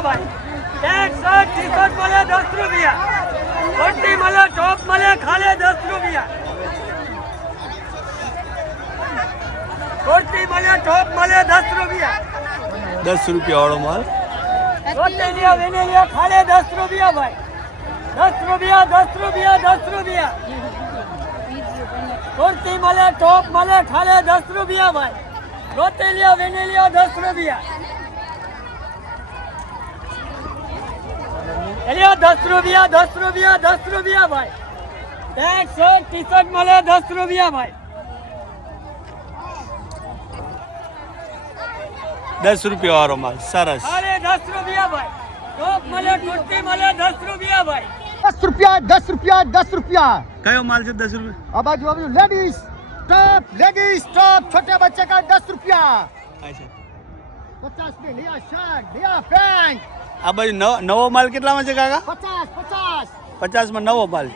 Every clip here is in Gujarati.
રૂપિયા ભાઈ. એક શર્ટ ટી શર્ટ મળે દસ રૂપિયા. બટ્ટી મળે ટોપ મળે ખાલી દસ રૂપિયા. કુર્તી મળે ટોપ મળે દસ રૂપિયા. દસ રૂપિયા વાળો માલ? રોટેલિયા લ્યો ખાલે દસ રૂપિયા ભાઈ. દસ રૂપિયા દસ રૂપિયા દસ રૂપિયા. કુર્તી મળે ટોપ મળે ખાલે દસ રૂપિયા ભાઈ. રોટેલિયા લ્યો દસ રૂપિયા. એટલે દસ રૂપિયા દસ રૂપિયા દસ રૂપિયા ભાઈ. પેન્ટ શર્ટ ટી શર્ટ મળે દસ રૂપિયા ભાઈ. દસ રૂપિયા વાળો માલ સરસ. અરે દસ રૂપિયા ભાઈ. ટોપ મળે ટોટી મળે દસ રૂપિયા ભાઈ. દસ રૂપિયા દસ રૂપિયા દસ રૂપિયા. કયો માલ છે દસ રૂપિયા? આ બાજુ આ લેડીઝ ટોપ લેડીઝ ટોપ છોટા બચ્ચે કા દસ રૂપિયા. આ બાજુ નવો માલ કેટલામાં છે કાકા? પચાસ પચાસ. પચાસમાં નવો માલ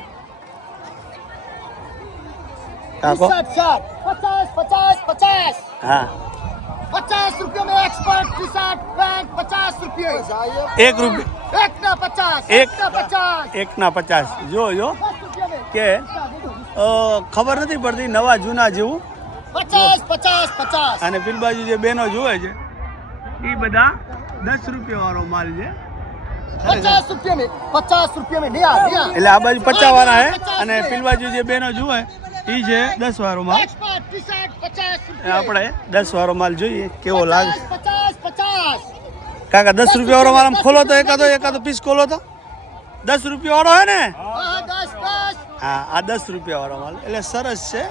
કાકો? પચાસ પચાસ પચાસ. હા. પચાસ રૂપિયામાં એક્સપર્ટ ટી શર્ટ પચાસ રૂપિયા. એક રૂપિયા. પચાસ એક પચાસ. એક ના પચાસ. જો કે ખબર નથી પડતી નવા જૂના જેવું. પચાસ પચાસ પચાસ. અને પેલી બાજુ જે બેનો જુએ છે એ બધા દસ રૂપિયા વાળો માલ છે એટલે આ બાજુ પચાસ વાળા હે અને પેલી બાજુ જે બેનો જુએ એ છે દસ વાળો માલ આપણે દસ વાળો માલ જોઈએ કેવો લાગે. કાકા દસ રૂપિયા વાળો માલ ખોલો તો એકાદો એકાદો પીસ ખોલો તો. દસ રૂપિયા વાળો હે ને? હા આ દસ રૂપિયા વાળો માલ. એટલે સરસ છે.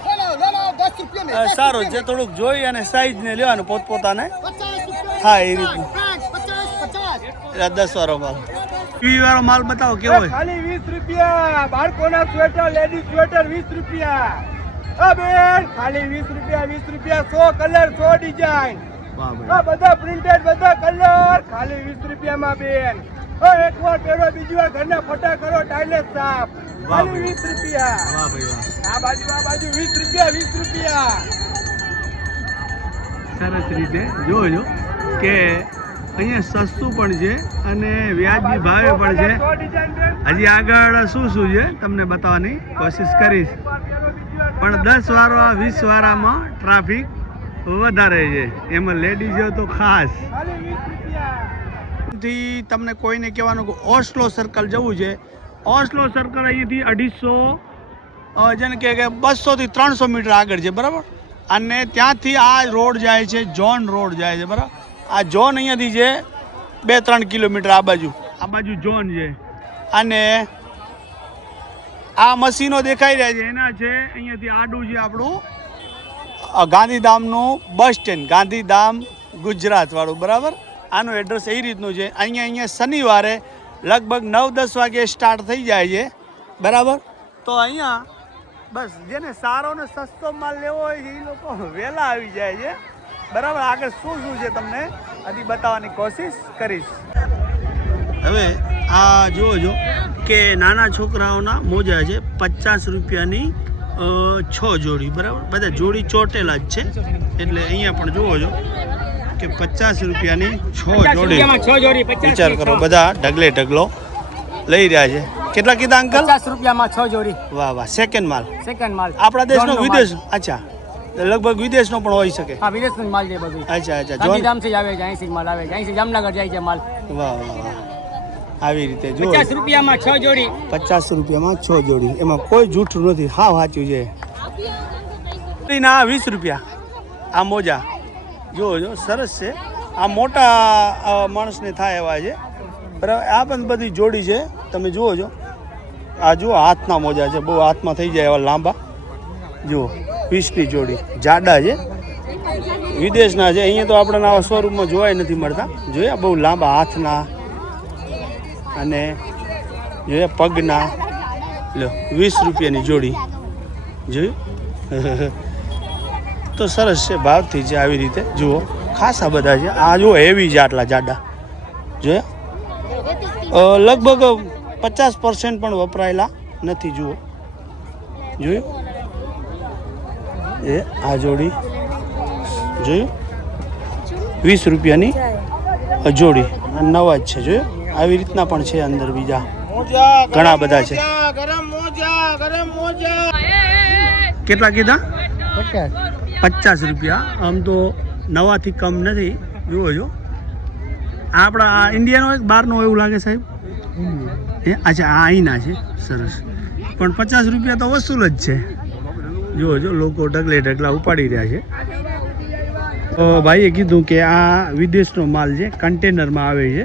સારો છે થોડુંક જોઈ અને સાઈઝ ને લેવાનું પોતપોતાને. હા એ રીતનું દસ વાળો માલ. વીસ વાળો માલ બતાવો કેવો ખાલી વીસ રૂપિયા. બાળકોના સ્વેટર લેડીઝ સ્વેટર વીસ રૂપિયા. બેન. ખાલી વીસ રૂપિયા વીસ રૂપિયા. સો કલર સો ડિઝાઇન. બધા પ્રિન્ટેડ બધા કલર. ખાલી વીસ રૂપિયામાં બેન. એક વાર પહેરો બીજી વાર ઘરના ફટા કરો ટાઈલેસ સાફ. ખાલી વીસ રૂપિયા. આ બાજુ આ બાજુ વીસ રૂપિયા વીસ રૂપિયા. સરસ રીતે. જોજો કે અહીંયા સસ્તું પણ છે અને વ્યાજબી ભાવે પણ છે. હજી આગળ શું શું છે તમને બતાવવાની કોશિશ કરીશ. પણ દસ વાળા વીસ વાળામાં ટ્રાફિક વધારે છે. એમાં લેડીઝો તો ખાસ. તમને કોઈને કહેવાનું કે ઓસ્લો સર્કલ જવું છે. ઓસ્લો સર્કલ અહીંયાથી અઢીસો જેને કે બસોથી ત્રણસો મીટર આગળ છે, બરાબર? અને ત્યાંથી આ રોડ જાય છે, જોન રોડ જાય છે, બરાબર? આ જોન અહીંયાથી છે બે ત્રણ કિલોમીટર આ બાજુ. આ બાજુ જોન છે. અને આ મશીનો દેખાઈ રહ્યા છે. એના છે અહીંયાથી આડું છે આપણું. ગાંધીધામનું બસ સ્ટેન્ડ ગાંધીધામ ગુજરાતવાળું બરાબર? આનું એડ્રેસ એ રીતનું છે. અહીંયા અહીંયા શનિવારે લગભગ નવ દસ વાગે સ્ટાર્ટ થઈ જાય છે. બરાબર? તો અહીંયા બસ જેને સારો ને સસ્તો માલ લેવો હોય એ લોકો વહેલા આવી જાય છે. બરાબર આગળ શું શું છે તમને હજી બતાવવાની કોશિશ કરીશ. હવે આ જુઓ છો કે નાના છોકરાઓના મોજા છે પચાસ રૂપિયાની છ જોડી બરાબર? બધા જોડી ચોટેલા જ છે. એટલે અહીંયા પણ જુઓ છો કે પચાસ રૂપિયાની છ જોડી. છ જોડી વિચાર કરો બધા ઢગલે ઢગલો લઈ રહ્યા છે. કેટલા કીધા અંકલ? પચાસ રૂપિયામાં છ જોડી. વાહ વાહ સેકન્ડ માલ. સેકન્ડ માલ. આપણા દેશનો વિદેશ અચ્છા. લગભગ વિદેશનો પણ હોઈ શકે. હા વિદેશનો જ માલ છે બધું. અચ્છા અચ્છા ગાંધીધામથી આવે છે અહીંથી માલ આવે છે. અહીંથી જામનગર જાય છે માલ. વાહ વાહ વાહ. આવી રીતે જો પચાસ રૂપિયામાં છ જોડી. પચાસ રૂપિયામાં છ જોડી. એમાં કોઈ જૂઠું નથી. હા સાચું છે. ના વીસ રૂપિયા. આ મોજા. જુઓ જો સરસ છે. આ મોટા માણસને થાય એવા છે. બરાબર? આ પણ બધી જોડી છે. તમે જુઓ છો આ જુઓ હાથના મોજા છે. બહુ હાથમાં થઈ જાય એવા લાંબા. જુઓ. વીસની જોડી. જાડા છે. વિદેશના છે. અહીંયા તો આપણે આવા શોરૂમમાં જોવાય નથી મળતા. જોયા? બહુ લાંબા હાથના અને જોઈએ પગના. લો, વીસ રૂપિયાની જોડી. જોયું? તો સરસ છે ભાવથી છે આવી રીતે. જુઓ, ખાસા બધા છે. આ જુઓ હેવી છે આટલા જાડા. જોયા? લગભગ પચાસ પર્સન્ટ પણ વપરાયેલા નથી, જુઓ. જોયું? એ આ જોડી જોયું? વીસ રૂપિયાની જોડી. આ નવા જ છે જોયો? આવી રીતના પણ છે અંદર બીજા. ઘણા બધા છે. કેટલા કીધા? પચાસ પચાસ રૂપિયા. આમ તો નવાથી કમ નથી. જુઓ જો આપણા આ ઇન્ડિયાનો એક બહારનો એવું લાગે સાહેબ? હે? અચ્છા આ અહીંના છે. સરસ. પણ પચાસ રૂપિયા તો વસૂલ જ છે. જુઓ જો, લોકો ઢગલે ઢગલા ઉપાડી રહ્યા છે. તો ભાઈએ કીધું કે આ વિદેશનો માલ છે, કન્ટેનરમાં આવે છે.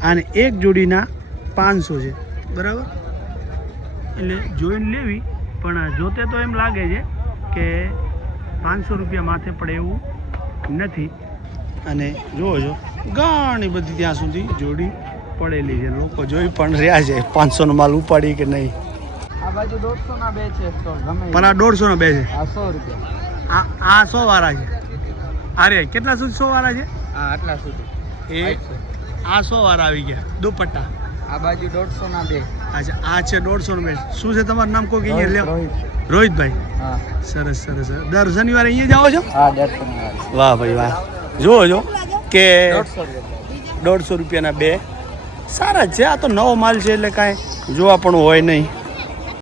અને એક જોડીના પાંચસો છે. બરાબર? એટલે જોઈને લેવી, પણ જોતે તો એમ લાગે છે કે પાંચસો રૂપિયા માથે પડે એવું નથી. અને જુઓ છો ઘણી બધી ત્યાં સુધી જોડી પડેલી છે. લોકો જોઈ પણ રહ્યા છે, પાંચસોનો માલ ઉપાડી કે નહીં. આ બાજુ દોઢસો ના બે છે સ્ટોલ ગમે પણ આ દોઢસોનો બે છે. આ સો રૂપિયા. આ આ સો વાળા છે. અરે કેટલા સુધી સો વાળા છે? હા આટલા સુધી. એ આ સો વાળા આવી ગયા દુપટ્ટા. આ બાજુ દોઢસો ના બે. અચ્છા આ છે દોઢસો નો બે. શું છે તમારું નામ કોઈ અહીંયા રોહિત. રોહિતભાઈ. હા. સરસ સરસ. દર શનિવારે અહીંયા જાઓ છો? હા વાહ ભાઈ વાહ. જુઓ જો કે દોઢસો રૂપિયા. દોઢસો રૂપિયાના બે. સારા છે આ તો નવો માલ છે એટલે કાંઈ જોવા પણ હોય નહીં.